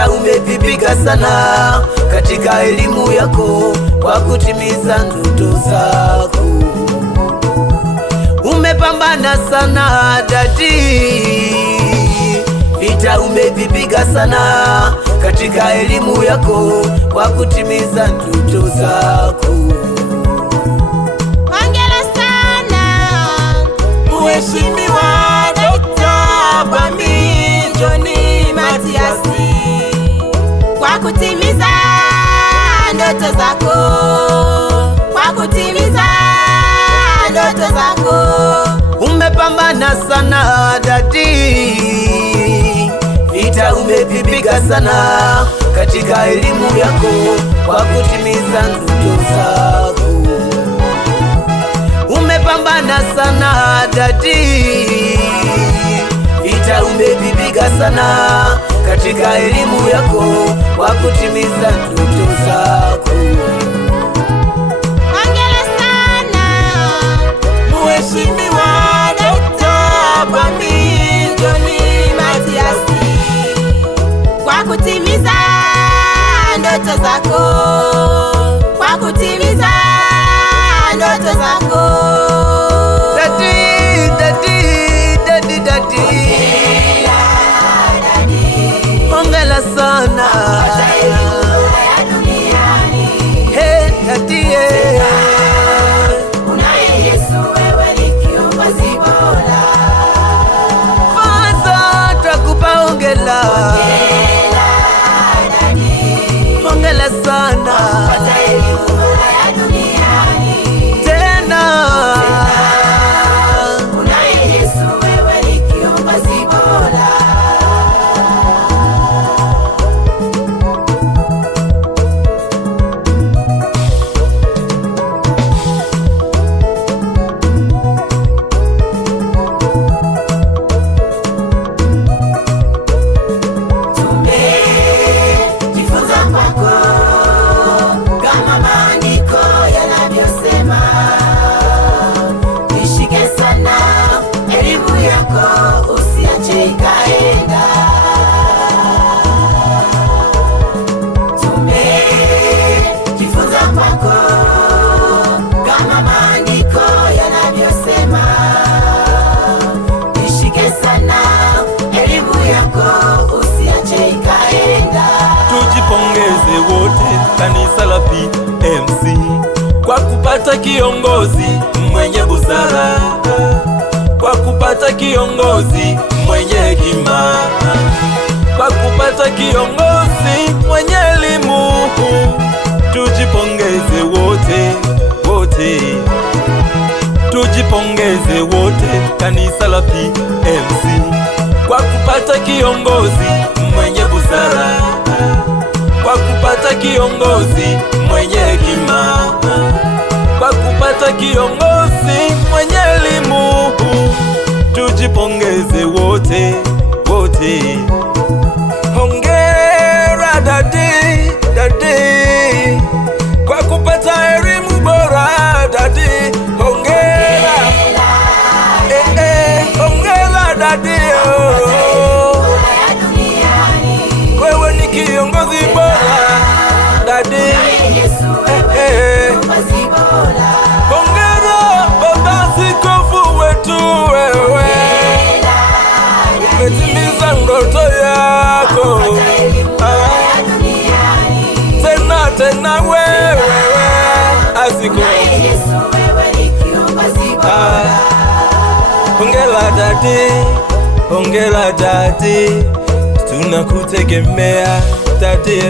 vita umevipiga sana katika elimu yako kwa kutimiza ndoto zako. Umepambana sana dadi, vita umevipiga sana katika elimu yako kwa kutimiza ndoto zako. Hongera sana Mheshimiwa Dr. Bwami John Mathias kwa kutimiza ndoto zako, kwa kutimiza ndoto zako. Umepambana sana dadi, vita umevipiga sana katika elimu yako kwa kutimiza ndoto zako. Umepambana sana dadi, vita umevipiga sana katika elimu yako kwa kutimiza ndoto zako. Hongera sana Mheshimiwa Dr. Bwami John Mathias kwa kutimiza ndoto zako, kwa kutimiza ndoto zako. Hongera sana hey dadi, Unaye Yesu, wewe ni kiongozi bora. Father twakupa hongera, hongera sana tena. Unaye Yesu, wewe ni kiongozi bora. Tumejifunza kwako kama maandiko yanavyosema, ishike sana elimu yako, usiache ikaenda. Tumejifunza kwako kama maandiko yanavyosema, ishike sana elimu yako, usiache ikaenda. Tujipongeze wote kanisa la PMC kwa kupata kiongozi mwenye busara, kwa kupata kiongozi mwenye hekima, kwa kupata kiongozi mwenye elimu. Tujipongeze wote wote, tujipongeze wote kanisa la PMC kwa kupata kiongozi mwenye busara, kwa kupata kiongozi mwenye hekima, kwa kupata kiongozi mwenye elimu. Tujipongeze wote wote. Hongera dadi, dadi kwa kupata elimu bora dadi. Hongera hongera dadi, wewe ni kiongozi bora dadi. Hongera baba askofu wetu, wewe umetimiza ndoto yako tena tena, wewe askofu. Hongera dadi, hongera dadi, tunakutegemea dadi.